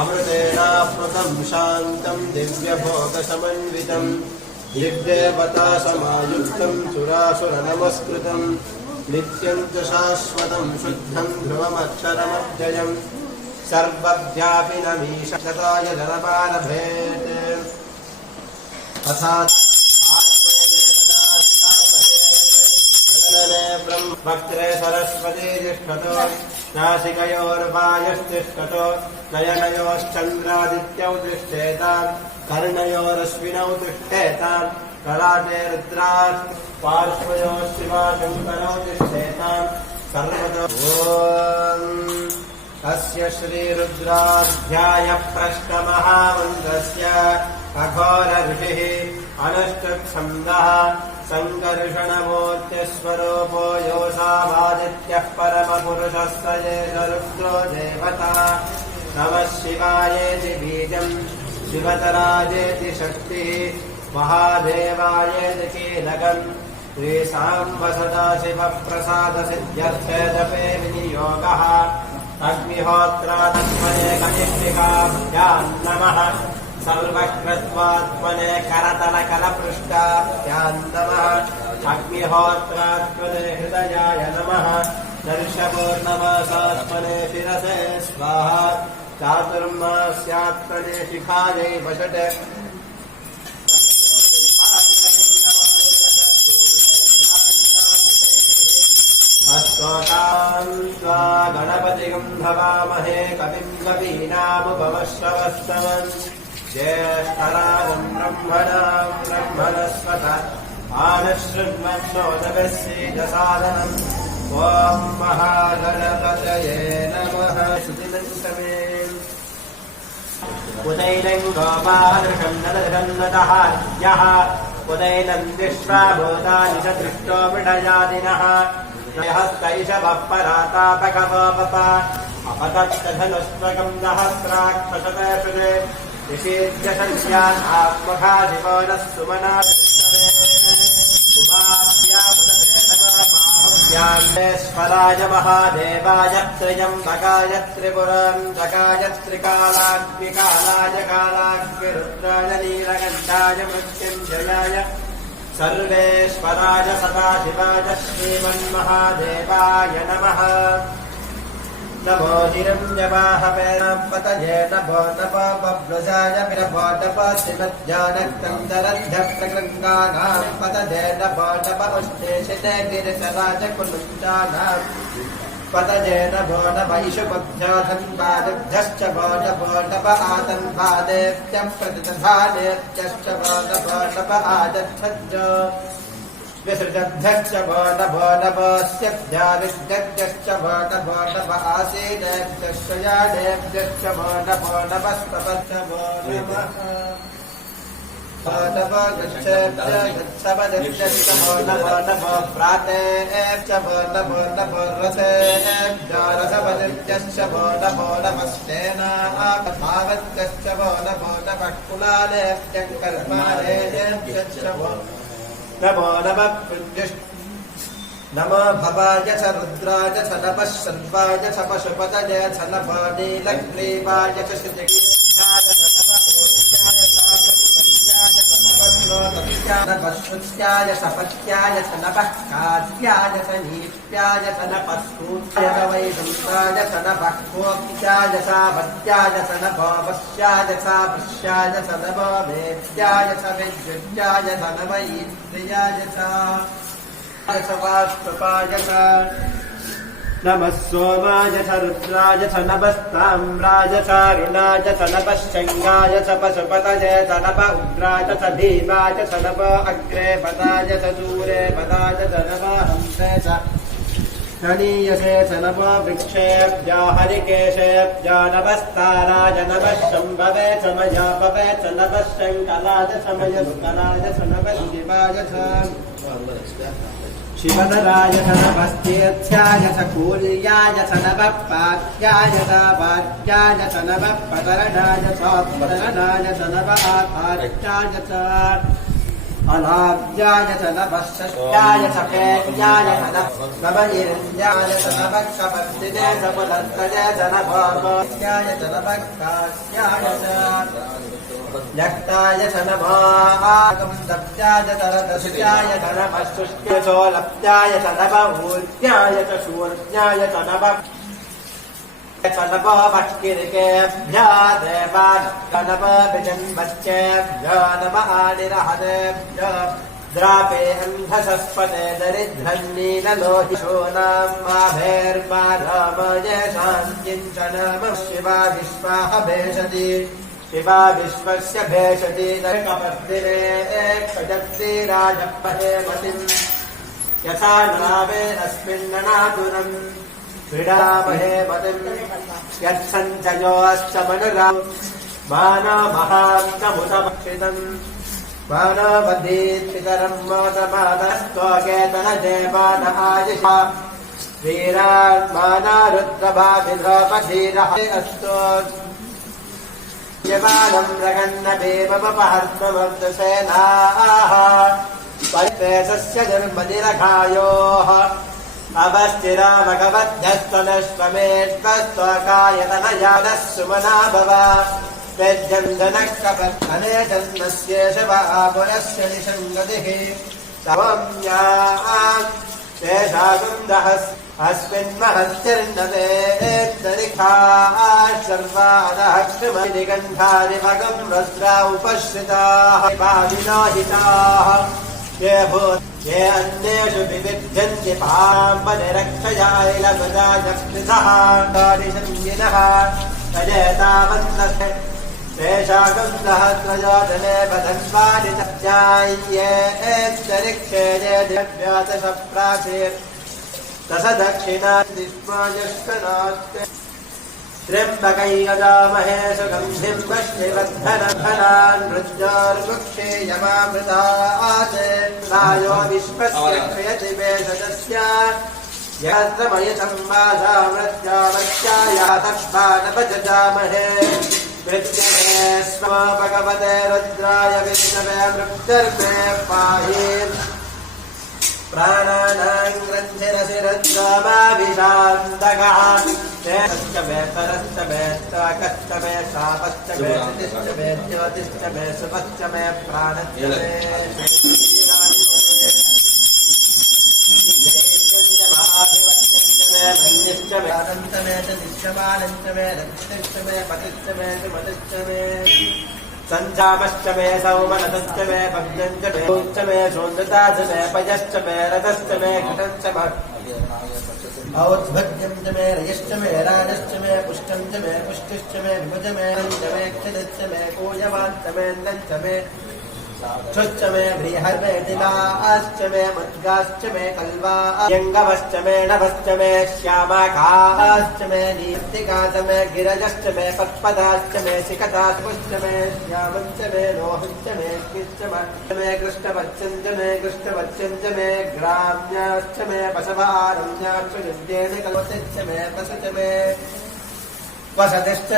अमृतेनाप्नुतं शान्तं दिव्यभोगसमन्वितं दिव्यदेवता समायुक्तं सुरासुरनमस्कृतं नित्यं च शाश्वतं शुद्धं ध्रुवमक्षरमव्ययं सर्वव्यापिनमीशताय जनपालभेत् वक्त्रे सरस्वती तिष्ठतो नासिकयोर्वायुस्तिष्ठतो नयनयोश्चन्द्रादित्यौ तिष्ठेताम् कर्णयोरश्विनौ तिष्ठेताम् ललाटे रुद्राः पार्श्वयोः शिवाशङ्करौ तिष्ठेताम् सर्वतो ॐ अस्य श्रीरुद्राध्याय प्रष्टमहामन्त्रस्य अघोर ऋषिः अनष्टछन्दः सङ्कर्षणमूर्तिस्वरूपो योऽसावादित्यः परमपुरुषः स एष रुद्रो देवता नमः शिवायेति बीजम् शिवतराजेति शक्तिः महादेवायेति कीलकम् श्रीसाम्ब सदाशिवप्रसादसिद्ध्यर्थे जपे विनियोगः अग्निहोत्रात्मने कनिष्ठिकाभ्याम् नमः सर्वकृत्वात्मने करतलकलपृष्ठाभ्याम् नमः अग्निहोत्रात्मने हृदयाय नमः दर्शपूर्णमासात्मने शिरसे स्वाहा चातुर्मास्यात्मने शिखायै वषट् अस्तोतां त्वा गणपतिं भवामहे कविं कवीनामुपमश्रवस्तमम् ज्येष्ठराजं ब्रह्मणां ब्रह्मणस्पत आनशृण्वन्नोदगस्येजसादनम् ॐ महागणपतये नमः श्रुतिमन्तमे उदैनं गोपालृषं नदृषन्नतः यः उदैनं विश्वाभूतानि च दृष्टो मृडयादिनः हस्तैषवः परातापकवोपप अपतत्तधनुष्वकं सहस्राक्षशतशुरे निषेध्यशल्यान् आत्मघाजिवो नः सुमना उपाभ्यामुदधेनमाहुभ्यामेश्वराय महादेवाय त्र्यम्बकाय त्रिपुरन्दकाय त्रिकालाग्निकालाय कालाग्निरुद्राय नीलकण्ठाय मृत्युञ्जयाय सर्वेश्वराय सदाशिवाय श्रीमन्महादेवाय नमः नमो निरञ्जवाहवे पतये नभो नभो बभ्रजाय विरभो नभ श्रीमज्जानकन्दरध्यप्रकृङ्गानां पतये नभो नभ उष्णेशिते गिरिशराज कुलुञ्जानां पतये नभो नभ इषुपभ्योऽधन्वादिभ्यश्च भो नभो नभ आतन्वादेभ्यः प्रतिदधानेभ्यश्च भो नभो नभ आदच्छज्ज विसृजभ्यश्च भो नभो नभस्यभ्याविद्यभ्यश्च भो नभो नभ आसीनेभ्यश्च यानेभ्यश्च भो नभो नभस्तपश्च भो नमः नभ गच्छेभ्य गच्छपदेभ्यश्च भो नभो नभ प्रातेभ्यश्च भो नभो नभ रसेभ्यो रसपदेभ्यश्च भो नभो नभस्तेनाभावत्यश्च भो नभो नभः कुलालेभ्यः कर्मालेभ्यश्च भो नमो नमः नमो भवाय च रुद्राय च नमः शर्वाय च पशुपतये च नमो नीलग्रीवाय च श्रुतिगिरिध्याय च नमः ऊर्जाय नमः श्रुत्याय च पत्याय च नमः कार्याय च नीत्याय च नमः सूर्याय वैकुण्ठाय च नमः कोक्त्याय च वद्याय च नमो वश्याय च वश्याय च नमो वेद्याय च वैद्युत्याय च नमः ईन्द्रियाय च वास्तुपाय च नमः सोमाय च रुद्राय च नमस्ताम्राय च अरुणाय च नमः शङ्गाय च पशुपतये च नमः उग्राय च भीमाय च नमः अग्रे पदाय च दूरे पदाय च नमः हंसे च गणीयसे च नमो वृक्षेभ्यो हरिकेशेभ्यो नमस्ताराय नमः शम्भवे च मयापवे च नमः शङ्कराय च मयस्कराय च नमः शिवाय च शिवधराय च नमस्तेथ्याय च कूल्याय च नमः पात्याय च वाक्याय च नमः पतरणाय च पतरणाय च नमः आधारणाय च अनाद्याय च नभश्च्याय च पेयाय च नवैरन्द्याय च नभक्षपत्तिने च पुनर्तये च नभोर्वोत्याय च नभक्तास्याय च यक्ताय च नभागमदप्त्याय च रदस्याय च नभशुष्य चोलप्त्याय च नभूत्याय च शूर्याय च नभ च नभवष्किरिकेभ्यः देवानपविजन्मश्चेभ्यो नमः निरहदेभ्यो द्रापे अन्धसस्पते दरिद्रन्नीललोहिशोनां माभेर्मारामये शान्तिञ्चनम शिवा विश्वाः भेषति शिवा विश्वस्य भेषति नरकपर्दिने क्षजत्सीराजपहे मतिम् यथा नावे अस्मिन्ननातुरम् क्रीडामहे मतिम् यत्सञ्चयोश्च मनुरा मानमहान्तमुतमक्षितम् मानवदीत्पितरम् मोदमादस्तोकेतनदेवान आयुषा वीरान्मानारुद्रभाभिद्रौपधीरः अस्तु यमानम् रगन्नभेमपहर्मवन्तसेनाः परिप्रेषस्य जन्मदिनघायोः अवस्थिरामगवध्यस्तनश्वमेत्वस्त्वकायतनयानः सुमना भव वेद्यन्दनः कपत्थने जन्मस्येष पुरस्य निषङ्गतिः तवम्याम् शेषागुन्दः अस्मिन्महश्चिर्नवेत्तरिखाः सर्वादः क्षमनिगन्धानि भगम् वस्त्रा उपश्रिताः विलोहिताः ये अन्येषु विविध्यन्ति पाम्बनिरक्षयाैलभजाजक्तिसः दारिशङ्गिनः तजेतावन्नः तेषागन्धः त्रयोजने वदन्वानि तज्जाये एत्तरिक्षेये दिव्यादशप्राचीर् दश दक्षिणादिष्मायश्वनास्ते त्र्यम्बकैयजामहे सुगन्धिम् वश्मिवर्धनफलान् मृत्योर्मुक्षे यमामृतासे नायो विश्वस्य क्रियति वेषजस्य यत्रमयसं वासा मृत्यावत्याया तत्पानपजजामहे मृत्यमे स्म भगवते रुद्राय विष्णवे मृत्युर्मे पाहि प्राणानां ग्रन्थिरसि रुद्रमाभिशान्तकः तेरश्च मे तरश्च मे ताकश्च मे शापश्च मे शितिश्च मे ज्योतिश्च मे सुपश्च मे प्राणश्च मे मन्यश्च मे अनन्त मे च निश्चमानश्च मे रक्षितश्च मे पतिश्च मे सुमतिश्च मे सञ्जामश्च मे सौमनसश्च मे भग्नञ्च मे च मे शोन्द्रताच मे पयश्च मे रथश्च मे घटञ्च औद्भग्यं च मे रयश्च मे राजश्च मे पुष्टं च मे पुष्टिश्च मे विभुज मे रञ्च मे क्षिदश्च मे कूयवाञ्च मे नञ्च मे क्षुश्च मे बृहद्वेदिलाश्च मे मद्गाश्च मे कल्वायङ्गवश्च मे नभश्च मे श्यामाकाश्च मे नीर्तिकाच मे गिरजश्च मे पत्पदाश्च मे शिखताश्च मे श्यामश्च मे लोहश्च मे मे कृष्णवच्चञ्च मे कृष्णवच्चञ्च मे ग्राम्याश्च मे पशवारण्याश्च युद्धेन कल्पतिश्च मे पशुच मे वसतिश्च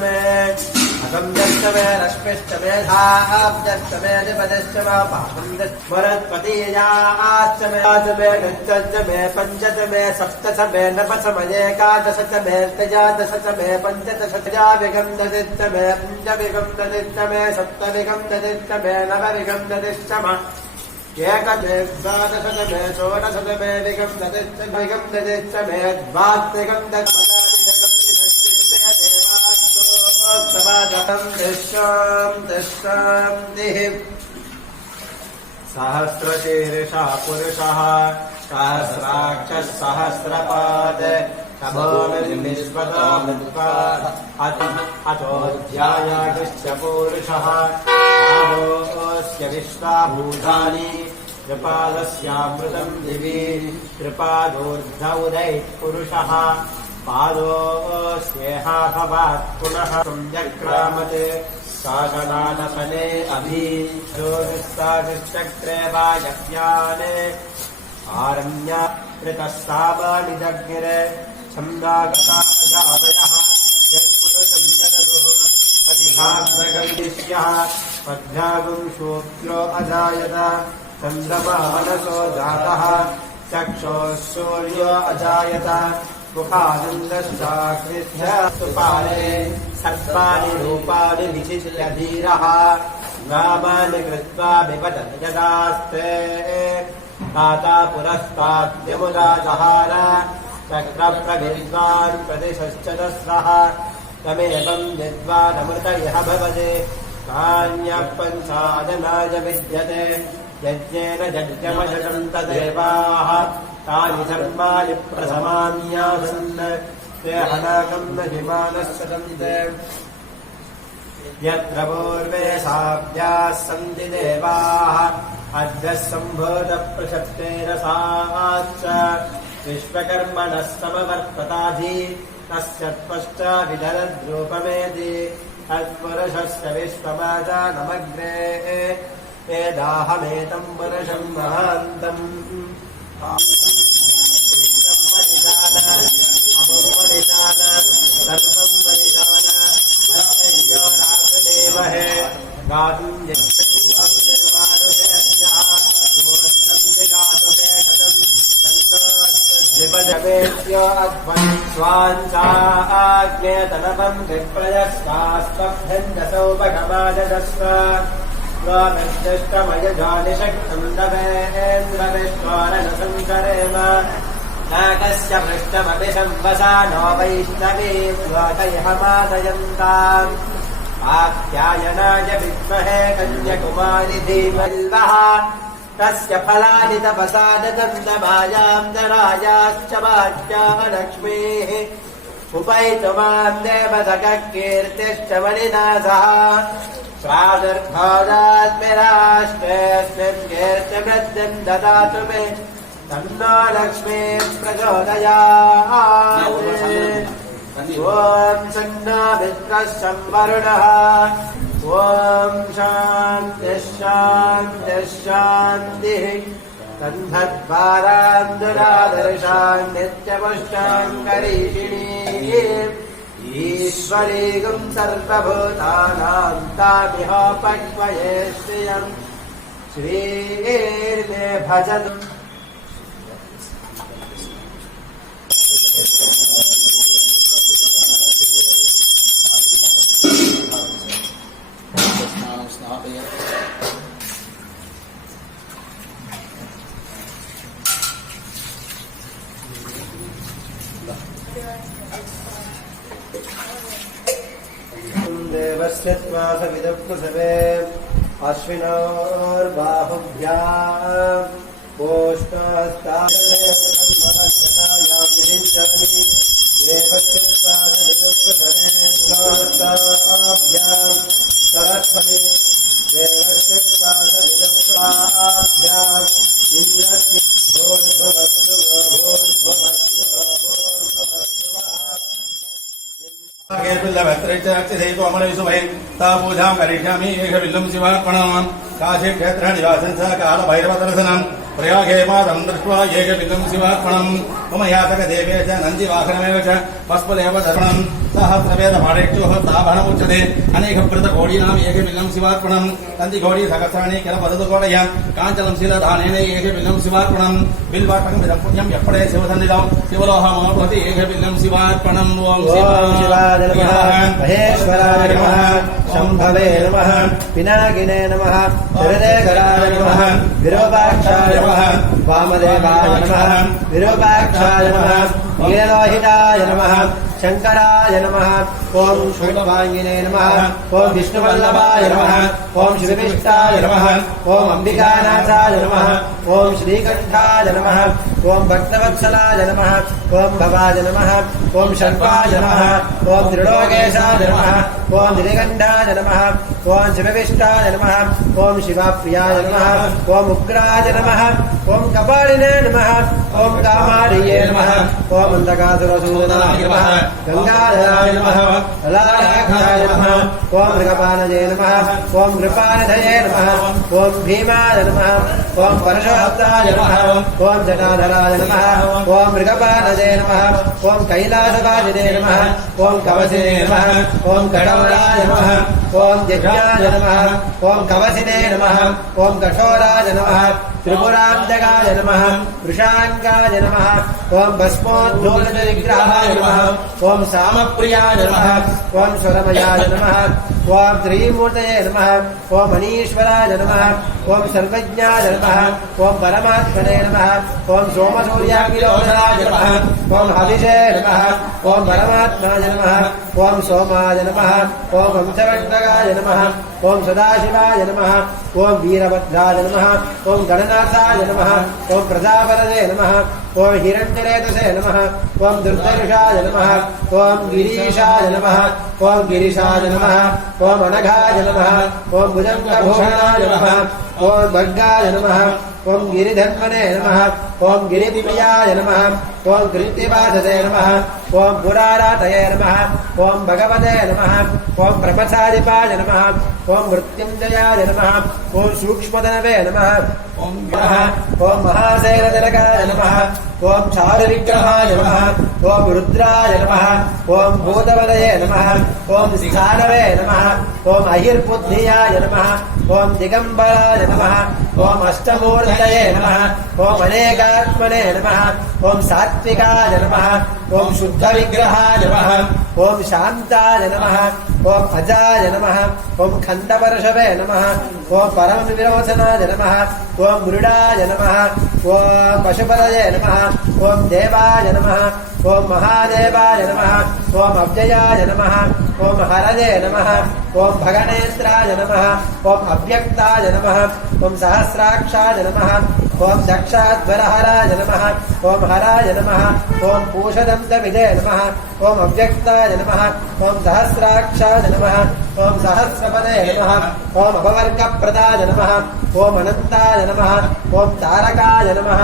मे अगम्यश्च मे रश्मिश्च मे धाब्जश्च मे निपदश्च मे पापन्दस्मरत्पतीयाश्च मे गच्छश्च मे पञ्चच मे सप्तच मे नवच मयेकादशच मे त्रयोदशच मे पञ्चदशत्रयाविगम्ददिश्च मे पञ्चविगम्ददिश्च मे सप्तविगम्ददिश्च मे नवविगम्ददिश्च मे एकदशच मे षोडशच मे विगम्ददिश्च विगम्ददिश्च मे द्वात्रिगम्ददिश्च सहस्रशीर्षः पुरुषः सहस्राक्षः सहस्रपाद अतोऽध्यायाश्च पुरुषः पादोऽस्य विश्वाभूतानि कृपादस्यामृतम् दिवि कृपादोर्ध उदैः पुरुषः पादोऽस्येहाभवात् पुनः संजक्रामते शासनानसने अभीष्टोदिस्तादिश्चक्रे वायव्याने आरण्य ऋतः सामानिजग्निरे छन्दागतावयः यत्पुरुषं यदगुः शिखाग्रगन्धिष्यः पद्भ्यागुं शूद्रो अजायत चन्द्रमा मनसो जातः चक्षुः सूर्यो अजायत मुखानन्दश्चाकृष्यस्तुपाले सर्वाणि रूपाणि विचित्य धीरः नामानि कृत्वा विपदन् यदास्ते ताता पुरस्ताद्यमुदा जहार चक्रप्रविद्वान् प्रतिशश्च दस्रः तमेवं विद्वानमृत इह भवते कान्यः पञ्चादनाय विद्यते यज्ञेन यज्ञमजतं तदेवाः तानि धर्माणि प्रसमान्यासन् ते हनाकं न विमानस्सदन्ते यत्र पूर्वे साभ्याः सन्ति देवाः अद्य सम्भूतप्रशस्तेन साश्च विश्वकर्मणः समवर्तताधि तस्य त्वष्टाविदरद्रूपमेति तत्पुरुषस्य विश्वमाजानमग्रे वेदाहमेतं पुरुषं महान्तम् सर्वं परिशान राघदेवहे गातुं स्वाञ्चाग्नेतनपं विप्रयस्तास्तभ्यन्दसौपगमाजस्व स्वामिष्टमयजानिशक्तं तवेन्द्रविश्वानसङ्करेम नागस्य पृष्ठमपि संवसा नो वैष्णवीं स्वातयमादयन्ताम् आप्यायनाय विद्महे कन्यकुमारि धीमल्वः तस्य फलानि तपसा ददन्तमायां जरायाश्च वाच्या लक्ष्मीः उपैतु मां देवदगकीर्तिश्च मणिनाथः प्रादुर्भोदात्मिराष्टेऽस्मिन् कीर्तिवृद्धिं ददातु मे तन्नो लक्ष्मीः प्रचोदयात् ॐ सन्नो मित्रः संवरुणः ॐ शान्तिः शान्तिः शान्तिः तन्धद्वारान् दुरादर्शान् नित्यपुष्टान् करीषिणीः ईश्वरीगुं सर्वभूतानां तामिहोपक्वये श्रियम् श्रीर्मे भजतु देवस्य त्वासविदप्रसवे अश्विनोर्बाहुभ्याम् ओष्ठास्तायां विरिञ्चामि देवस्य त्वासविदप्रसवे दुरास्ताभ्याम् सरस्वती देवस्य त्वासविदप्राभ्याम् इन्द्रस्य भोर्भुवस्तु भोर्भुवस्तु पूजां करिष्यामि एष बिल्लं शिवार्पणम् काशी क्षेत्र निवासं स कालभैरवदर्शनम् प्रयागे मादं दृष्ट्वा एक बिल्लं शिवार्पणम् मम यातक देवे च नन्दिवाहनमेव च पस्पदेव दर्शनम् सहस्रवेदपाठेक्षुः ताभणमुच्यते अनेकव्रतकोडीनाम् एक बिल्लं शिवार्पणम् नन्दिघोडी सहस्राणि किल पदतुकोडय काञ्चलं शीलधानेन एक बिल्लं शिवार्पणम् बिल्वाटकं विदं पुण्यं यप्पडे शिवसन्निधौ शिवलोहमोभवति एक बिल्लं शिवार्पणम् ॐ शिवाय नमः महेश्वराय नमः शम्भवे नमः पिनाकिने नमः हृदयकराय नमः विरूपाक्षाय नमः वामदेवाय नमः विरूपाक्षाय नमः नीललोहिताय नमः शंकराय नमः ओम शूलवांगिने नमः ओम विष्णुवल्लभाय नमः ओम शिवविष्टाय नमः ओम अंबिकानाथाय नमः ओम श्रीकंठाय नमः ओम भक्तवत्सलाय नमः ओम भवाय नमः ओम शर्वाय नमः ओम त्रिलोकेशाय नमः ओम नीलकंठाय नमः ओम शिवविष्टाय नमः ओम शिवप्रियाय नमः ओम उग्राय नमः ओम कपालिने नमः ओम कामार्ये नमः ओम अंधकासुरसूदनाय नमः गंगाधराय नमः ललाटाक्षाय नमः ओम मृगपानये नमः ओम कृपानिधये नमः ओम भीमाय नमः ओम परशुहस्ताय नमः ओम जटाधराय नमः ओम मृगपानये कैलासवासिने नमः ओम कैलासवासिने नमः ओम कवसिने नमः ओम कठोराय नमः ओम यज्ञाय नमः ओम कवसिने नमः ओम कठोराय नमः त्रिपुरांतकाय नमः वृषांगाय नमः ओम भस्मोद्धूलविग्रहाय नमः ओम सामप्रियाय नमः ओम स्वरमयाय नमः ओम त्रिमूर्तये नमः ओम मनीश्वराय नमः ओम सर्वज्ञाय नमः ओम परमात्मने नमः ओम सोमसूर्याग्निरोधनाय नमः ओम हविषे नमः ओम परमात्माय नमः ओम सोमाय नमः ओम वंशवक्त्रगाय नमः ओम सदाशिवाय नमः ओम वीरभद्राय नमः ओम गणनाथाय नमः ओम प्रजापतये नमः ओम हिरण्यरेतसे नमः ओम दुर्दर्शाय नमः ओम गिरीशाय नमः ओम गिरीशाय नमः ओम अनघाय नमः ओम भुजङ्गभूषणाय नमः ओम भग्गाय नमः ओम गिरिधर्मणे नमः ओम गिरिप्रियाय नमः ओम कृत्तिवाससे नमः ओम पुरारातये नमः ओम भगवते नमः ओम प्रपथाधिपाय नमः ओम मृत्युञ्जयाय नमः ओम सूक्ष्मतनवे नमः ओम महाशैलजनकाय नमः ओम चारुविग्रहाय नमः ओम रुद्राय नमः ओम भूतवलये नमः ओम सिखारवे नमः ओम अहिर्बुद्धियाय नमः ओम दिगंबराय नमः ओम अष्टमूर्तये नमः ओम अनेकात्मने नमः ओम सात्विकाय नमः ओम शुद्धविग्रहाय नमः ओम शान्ताय नमः ओम अजाय नमः ओम खण्डपर्शवे नमः ओम परमविरोचनाय नमः ओम मृडाय नमः ओम पशुपतये नमः ओम देवाय नमः ओम महादेवाय नमः ओम अव्ययाय नमः ओम हरये नमः ओम भगनेत्राय नमः ओम अव्यक्ताय नमः ओम सहस्राक्षाय नमः ओम दक्षाध्वरहराय नमः ओम हराय नमः ओम पूषदन्तविदे नमः ओम अव्यक्ताय नमः ओम सहस्राक्षाय नमः ओम सहस्रपदे नमः ओम अपवर्गप्रदाय नमः ओम अनन्ताय नमः ओम तारकाय नमः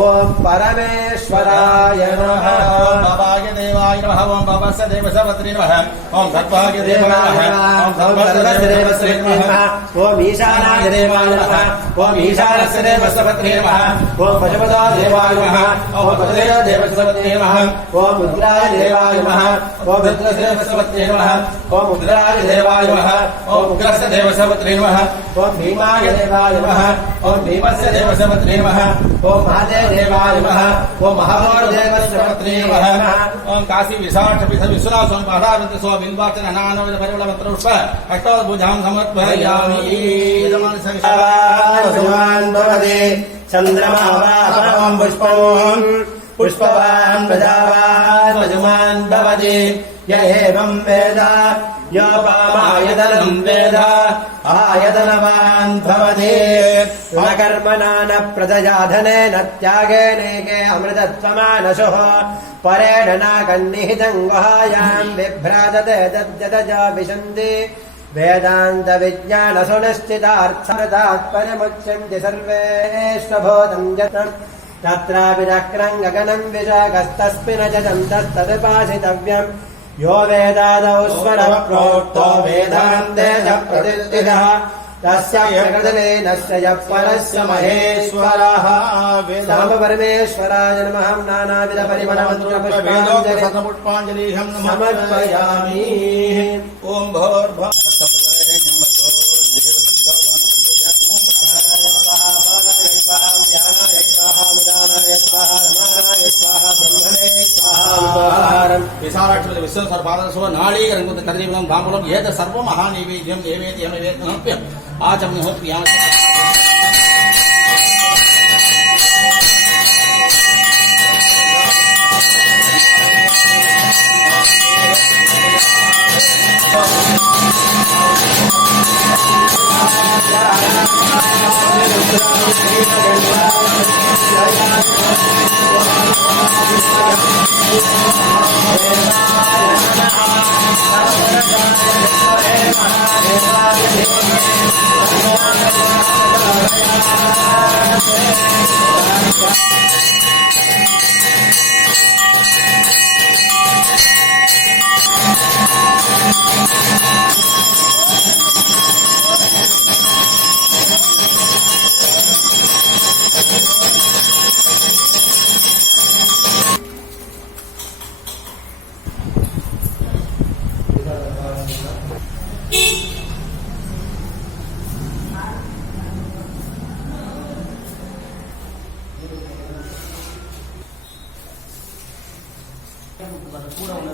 ओम परमेश्वराय नमः ओम भवाय देवाय नमः ओम भवस्य देवसवत्रे नमः ओम भद्भाग्य देवाय नमः ओम भवस्य देवसवत्रे नमः ओम ईशानाय देवाय नमः ओम ईशानस्य देवसवत्रे नमः ओम पशुपता देवाय नमः ओम पशुपतये देवसवत्रे नमः ओम रुद्राय देवाय नमः ओम रुद्रस्य देवसवत्रे नमः ओम रुद्राय देवाय नमः ओम उग्रस्य देवसवत्रे नमः ओम भीमाय देवाय नमः ओम भीमस्य देवसवत्रे नमः ओम महादेव देवाय नमः ओम महाभोर देवसवत्रे नमः ओम काशी विशाख विश्वनाथ स्वामी पादारविंद स्वामी बिल्वाचन अनानवद परिमल मंत्र पुष्प अष्टभुजां समर्पयामि यजमान भगवान् भवते चन्द्रमा वापरं पुष्पम् पुष्पवान् प्रजावान् यजमान् भवति य एवं वेद योपामायतनं वेद आयतनवान् भवति न कर्मणा न प्रजया धनेन त्यागेनेके अमृतत्वमानशुः परेण नाकन्निहितं गुहायां बिभ्राजते तद्यतजा विशन्ति वेदांत विज्ञान सुनिश्चितार्थतात्पर्यमुच्यन्ते सर्वेष्वभूतं यत् तत्रापि चक्रं गगनं विशाखस्तस्मिन् च तन्तस्तदुपासितव्यम् यो वेदादौ स्वरः प्रोक्तो वेदान्ते च प्रतिष्ठितः तस्य प्रकृतिलीनस्य यः परस्य महेश्वरः नाम परमेश्वराय नमः नानाविधपरिमलमन्त्रपुष्पाञ्जलिं समर्पयामि ओम भोर्भुवः विश्व नाड़ीकरं कदलीफलं ताम्बूलं एतत् सर्वं महानैवेद्यं नैवेद्यमवेद्यमप्यम् आचमनहोत्र्याम् கூட உள்ள